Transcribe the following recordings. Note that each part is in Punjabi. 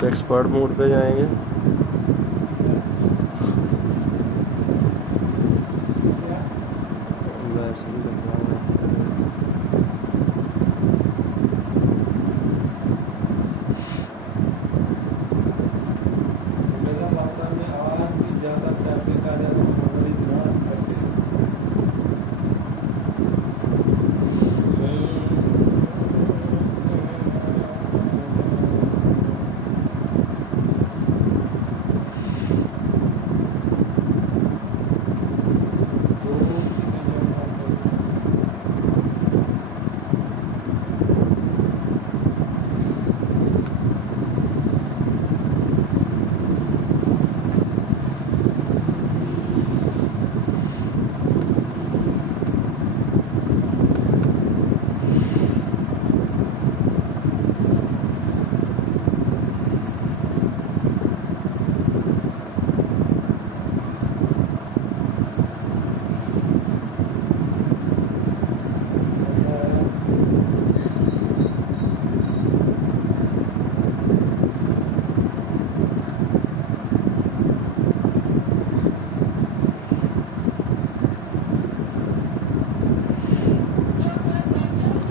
पे एक्सपर्ट मोड पे जाएंगे। वैसे ही लगा हुआ है।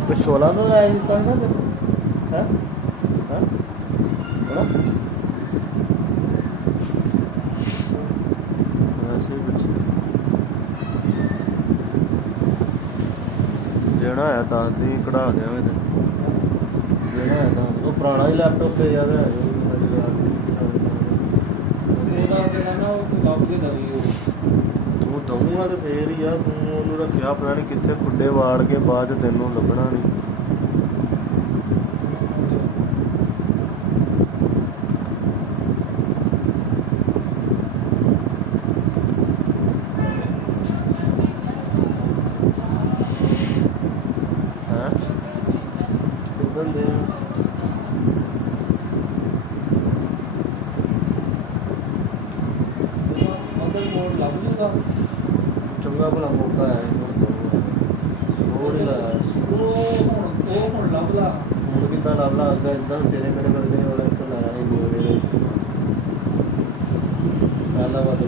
कुछ 16 तो आया देता है ना जब है ऐसे ही कुछ देना है दस दी कढ़ा देंगे देना है दस वो पुराना ही लैपटॉप पे याद है तू दूंगा तो फिर ही यार तू ਉਹਨੂੰ ਰੱਖਿਆ ਪਤਾ ਨਹੀਂ ਕਿੱਥੇ ਖੁੱਡੇ ਵਾੜ ਕੇ ਬਾਅਦ ਚ ਤੈਨੂੰ ਲੱਭਣਾ ਨਹੀਂ ਹੈ ਕਿਦਾਂ ਦੇ चंगा भला मौका है हूँ कि लभला अगर इदा तेरे करे करते वाला इस लाया नहीं बोले पहला बात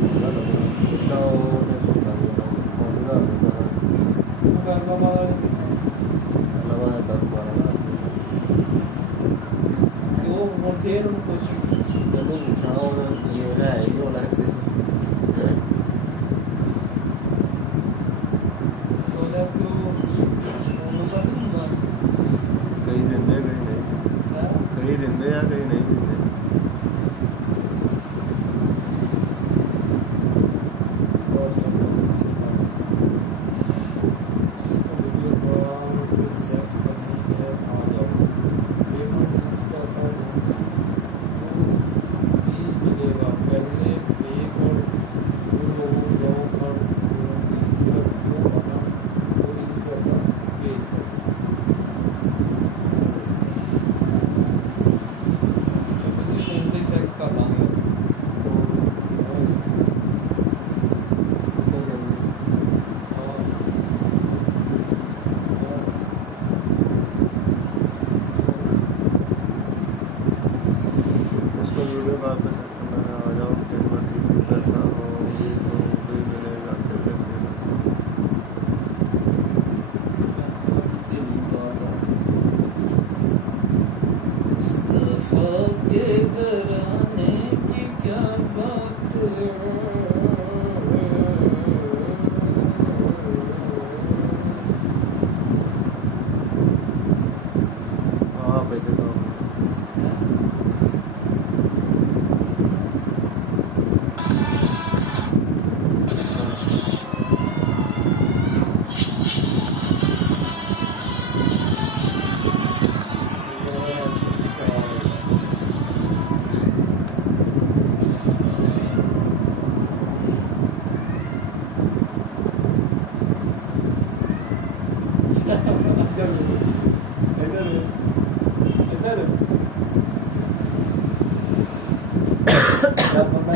लभना दस बारह पूछा है ही होना ऐसे कई देंगे कई नहीं कई देंगे या कई नहीं देंगे वीडियो कॉल पे सेट करना है आ जाओ पैसा हो कोई मिलेगा के घराने की क्या बात हाँ भाई देखो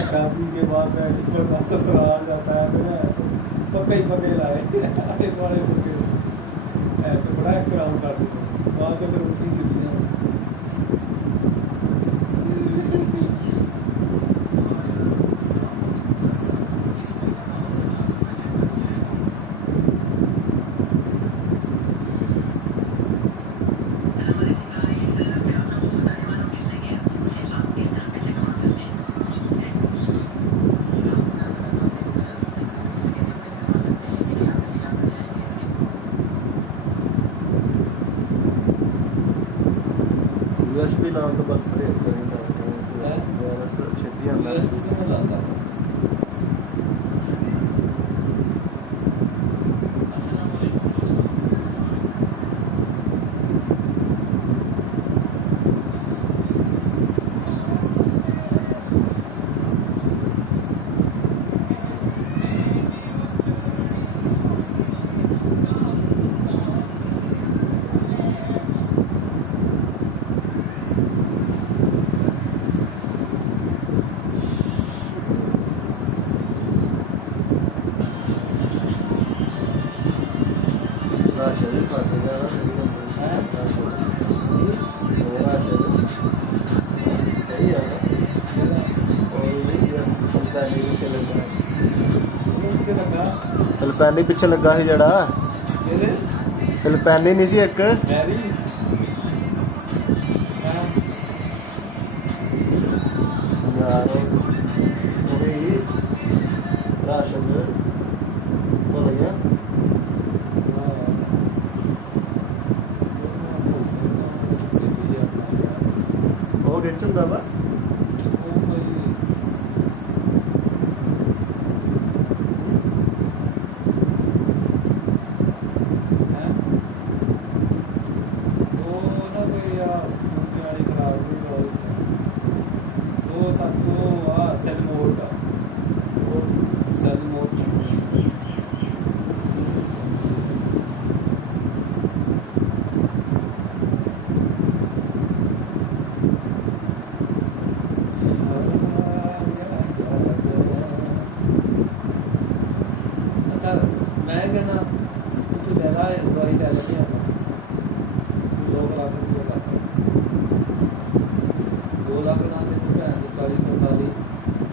शादी के बाद ससुराल जाता है तो पक्के ही पक्के लाए वाले पक्के तो बड़ा क्राउड कर वहाँ तो फिर उनकी जितनी ਬਸ ਪਰਹੇਜ਼ ਕਰੀ ਤਾਂ ਵਾਇਰਸ ਛੇਤੀ ਆਉਂਦਾ। USB ਕਿਵੇਂ ਲਾਉਂਦਾ? ਰਾਸ਼ਨ ਵੀ ਫਸ ਗਿਆ ਨਾ ਸਹੀ ਹੈਂ? ਸਹੀ ਆ ਨਾ ਫਿਲਪੈਨੀ ਪਿੱਛੇ ਲੱਗਾ ਸੀ ਜਿਹੜਾ ਫਿਲਪੈਨੀ ਨਹੀਂ ਸੀ ਇੱਕ ਯਾਰ ਉਹੀ ਰਾਸ਼ਨ ਭੁੱਲ ਗਿਆ। ਉਹ ਖਿੱਚ ਹੁੰਦਾ ਵਾ ਮੈਂ ਕਹਿੰਦਾ ਤੂੰ ਲੈ ਲਾ ਦਵਾਈ ਲੈ ਲੈਂਦੇ ਆਪਾਂ 2 ਲੱਖ ਨਾਲ ਤੇ ਤੂੰ ਭੈਣ ਦੇ 40-45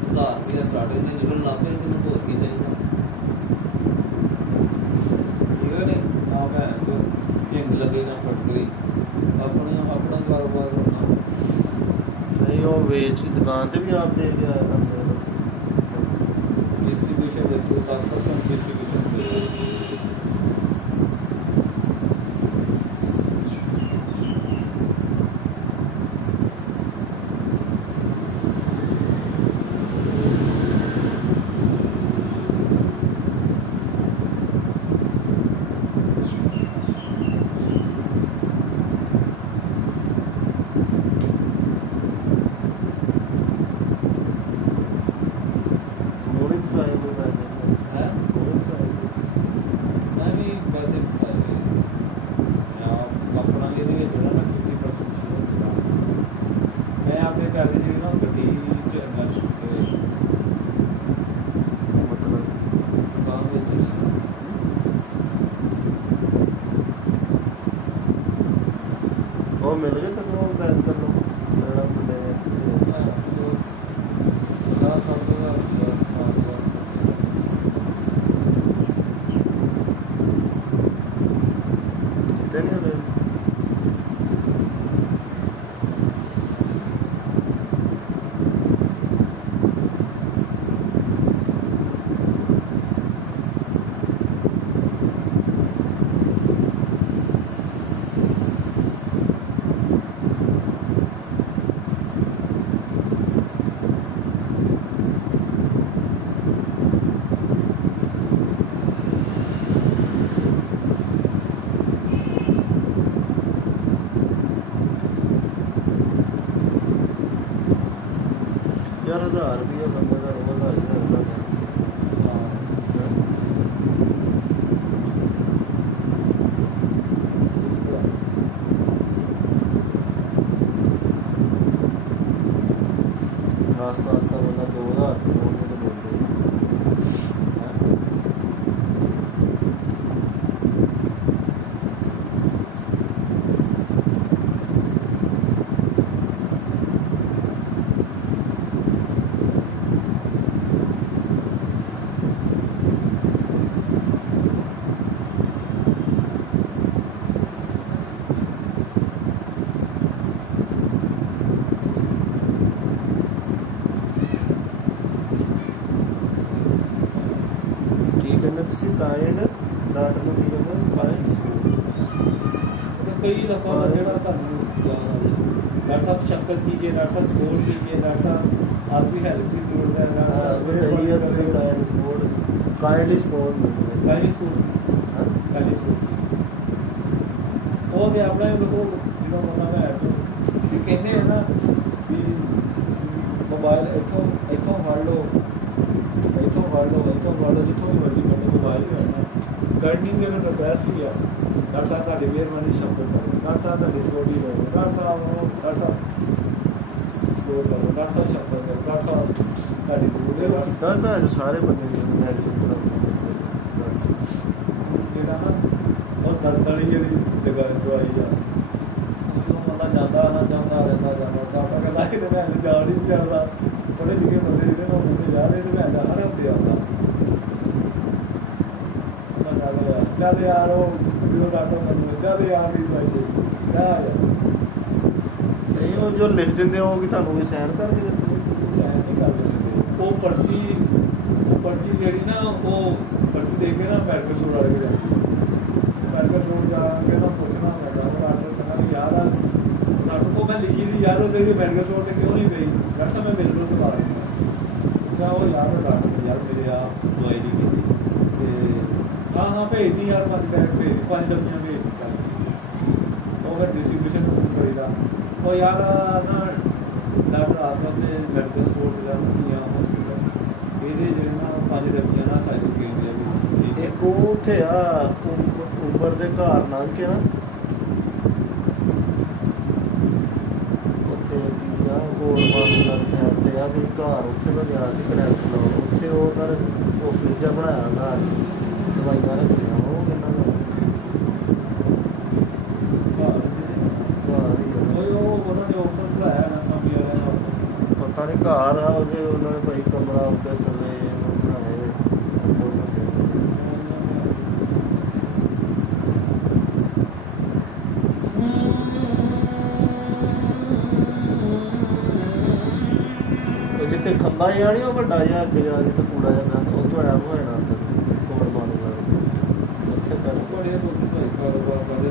ਹਜ਼ਾਰ ਰੁਪਏ ਸਟਾਰਟਿੰਗ ਦੇ ਨਿਕਲਣ ਲੱਗ ਪਏ ਤੈਨੂੰ ਹੋਰ ਕੀ ਚਾਹੀਦਾ? ਠੀਕ ਹੈ ਨਹੀਂ ਆ ਭੈਣ ਤੋਂ ਹਿੰਗ ਲੱਗੇ ਨਾ ਫੈਕਟਰੀ ਆਪਣਾ ਕਾਰੋਬਾਰ ਕਰਨਾ। ਨਹੀਂ ਉਹ ਵੇਚ ਦੁਕਾਨ ਤੇ ਵੀ ਆਪ ਦੇ ਕੇ ਆਇਆ ਕੰਮ डिस्ट्रीब्यूशन देखिए 10% डिस्ट्रीब्यूशन ਉਹ ਮਿਲ ਗਿਆ ਤੈਨੂੰ ਬੈਕ ਕਰ ਲਓ ਜਿਹੜਾ ਮੁੰਡੇ ਕਿਤੇ ਨਹੀਂ ਹੋਵੇ यार 1000 रुपया बंदे का रोज आ जाता है। आस्ता आस्ता बंदा 2000 फोन में तो बोलते ਕਹਿੰਦੇ ਤੁਸੀਂ ਕਾਇਨ ਡਾਟ ਨੂੰ ਕੀ ਕਹਿੰਦੇ ਕਾਇਨ ਕਈ ਲਫ਼ਜ਼ਾਂ ਜਿਹੜਾ ਤੁਹਾਨੂੰ ਯਾਦ ਆ ਜਾਏ। ਡਾਕਟਰ ਸਾਹਿਬ ਸ਼ੱਕ ਦਿੱਕਤ ਕੀ ਹੈ, ਡਾਕਟਰ ਸਾਹਿਬ ਸਪੋर्ट की है, डॉक्टर साहब आपकी हेल्प की जरूरत है, डॉक्टर ਹਾਂ साहब ਵੀ ਸਹੀ ਹੈ ਤੁਸੀਂ ਕਾਇੰਡਲੀ ਸਪੋਰਟ ਕਾਈਂਡਲੀ ਸਪੋर्ट ਉਹ ਤੇ ਆਪਣਾ ਹੀ ਲੋਕੋ ਜਦੋਂ ਮਨਾ ਮੈਂ ਕਿ ਕਹਿੰਦੇ ਆ ਨਾ ਵੀ ਮੋਬਾਈਲ ਇੱਥੋਂ ਫੜ ਲਓ ਜਿੱਥੋਂ ਵੀ ਮਰਜ਼ੀ ਕੱਢੋ, ਮੋਬਾਈਲ ਹੀ ਹੋਣਾ ਗਰਡਨਿੰਗ ਦੇ ਵਿੱਚ ਬੈਸ ਹੀ ਆ। ਡਾਕਟਰ ਸਾਹਿਬ ਤੁਹਾਡੀ ਮਿਹਰਬਾਨੀ ਸ਼ਬਦ ਕਰੋ, ਡਾਕਟਰ ਸਾਹਿਬ ਤੁਹਾਡੀ ਸਪੋਰਟ ਕਰੋ, ਡਾਕਟਰ ਸਾਹਿਬ ਸਪੋਰਟ ਕਰੋ, ਡਾਕਟਰ ਸਾਹਿਬ ਸ਼ਬਦ ਕਰੋ, ਡਾਕਟਰ ਸਾਹਿਬ ਤੁਹਾਡੀ ਜ਼ਰੂਰ ਹੈ। ਤਾਂ ਮੈਂ ਜੋ ਸਾਰੇ ਬੰਦੇ ਦੀ ਮੈਡੀਸਿਨ ਜਿਹੜਾ ਨਾ ਉਹ ਦਰਦ ਵਾਲੀ ਜਿਹੜੀ ਦਵਾਈ ਆ ਜਦੋਂ ਬੰਦਾ ਜਾਂਦਾ ਰਹਿੰਦਾ ਆਪਾਂ ਕਹਿੰਦਾ ਕਿ ਮੈਂ ਜਾ ਨਹੀਂ ਜਾਂਦਾ, ਪੜ੍ਹੇ ਲਿਖੇ ਬੰਦੇ ਜਿਹੜੇ ਨਾ ਉਹਦੇ ਜਾ ਰਹੇ ਤੇ ਮੈਂ ਹਰ ਹਫ਼ਤੇ ਆਉਂਦਾ ਚੱਲ ਯਾਰ ਉਹ ਜਦੋਂ ਡਾਕਟਰ ਮੈਨੂੰ ਚੱਲ ਯਾਰ ਵੀ ਦਵਾਈ ਦੇ ਯਾਰ ਨਹੀਂ ਉਹ ਜੋ ਲਿਖ ਦਿੰਦੇ ਹੋ ਕਿ ਤੁਹਾਨੂੰ ਵੀ ਸਾਈਨ ਕਰਕੇ ਦਿੰਦੇ ਚੈਨ ਨਹੀਂ ਕਰ ਦਿੰਦੇ। ਉਹ ਪਰਚੀ ਜਿਹੜੀ ਨਾ ਉਹ ਪਰਚੀ ਦੇ ਕੇ ਨਾ ਮੈਡੀਕਲ ਸਟੋਰ ਵਾਲੇ ਕੋਲ ਮੈਡੀਕਲ ਸਟੋਰ ਜਾ ਕੇ ਨਾ ਪੁੱਛਣਾ ਪੈਂਦਾ ਉਹ ਡਾਕਟਰ ਕਹਿੰਦਾ ਵੀ ਯਾਰ ਡਾਕਟਰ ਕੋ ਮੈਂ ਲਿਖੀ ਸੀ ਯਾਰ ਉਹ ਤੇਰੀ ਮੈਡੀਕਲ ਸਟੋਰ ਤੇ ਕਿਉਂ ਨਹੀਂ ਪਈ, ਡਾਕਟਰ ਸਾਹਿਬ ਮੈਂ ਮੇਰੇ ਕੋਲ ਤੋਂ ਪਾ ਰਹੀ ਹਾਂ ਉਹ ਯਾਰ ਡਾਕਟਰ ਨੇ ਯਾਰ ਮੇਰੇ ਆ ਦਵਾਈ ਦੀ ਕੀਤੀ ਤੇ ਹਾਂ ਭੇਜਦੀ ਯਾਰ 5 ਡੱਬੀਆਂ ਭੇਜ ਦਿੱਤਾ ਉਹ ਫਿਰ ਡਿਸਟ੍ਰੀਬਿਊਸ਼ਨ ਕਰੀਦਾ। ਉਹ ਯਾਰ ਨਾ ਡਾਕਟਰ ਆਦਮ ਦੇ ਮੈਡੀਕਲ ਸਟੋਰ ਤੇ ਜਾਂ ਹਸਪੀਟਲ ਇਹਦੇ ਜਿਹੜੇ ਨਾ 5 ਡੱਬੀਆਂ ਨਾ ਸਾਈਡ ਕੇ ਹੁੰਦੇ ਆ ਵੀ ਇੱਕ ਉਹ ਉੱਥੇ ਆ ਉਮਰ ਦੇ ਘਰ ਲੰਘ ਕੇ ਨਾ ਉੱਥੇ ਕੀ ਆ ਗੋਲਮਾਲ ਦਾ ਸਾਈਡ ਤੇ ਆ ਵੀ ਘਰ ਉੱਥੇ ਮੈਂ ਗਿਆ ਸੀ ਕਨੈਕਟ ਲਾਉਣ, ਉੱਥੇ ਉਹ ਉਹਨਾਂ ਨੇ ਆਫਿਸ ਜਿਹਾ ਬਣਾਇਆ ਘਰ 'ਚ ਦਵਾਈਆਂ ਰੱਖੀਆਂ ਉਹ ਕਿੰਨਾ ਦਾ ਘਰ ਹੀ ਆ। ਉਹ ਉਹਨਾਂ ਨੇ ਆਫਿਸ ਬਣਾਇਆ ਨਾ ਸਾਮੀ ਵਾਲਿਆਂ ਦਾ ਆਫਿਸ ਪਤਾ ਨਹੀਂ ਘਰ ਆ ਉਹਦੇ ਉਹਨਾਂ ਨੇ ਭਾਈ ਕਮਰਾ ਉੱਤੇ ਥੱਲੇ ਬਣਾਏ ਉਹ ਜਿੱਥੇ ਖੰਭਾ ਜਿਹਾ ਨੀ ਉਹ ਵੱਡਾ ਜਿਹਾ ਅੱਗੇ ਜਾ ਜਿੱਥੇ ਕੂੜਾ ਜਿਹਾ ਪਿਆ ਉਹ ਤੋਂ ਆਇਆ ਹੋਇਆ ਨਾ ਕੋਲ ਮਾਰੂ ਉੱਥੇ ਕਰ ਬੜੇ ਲੋਕ ਭਾਈ ਕਾਰੋਬਾਰ ਕਰਦੇ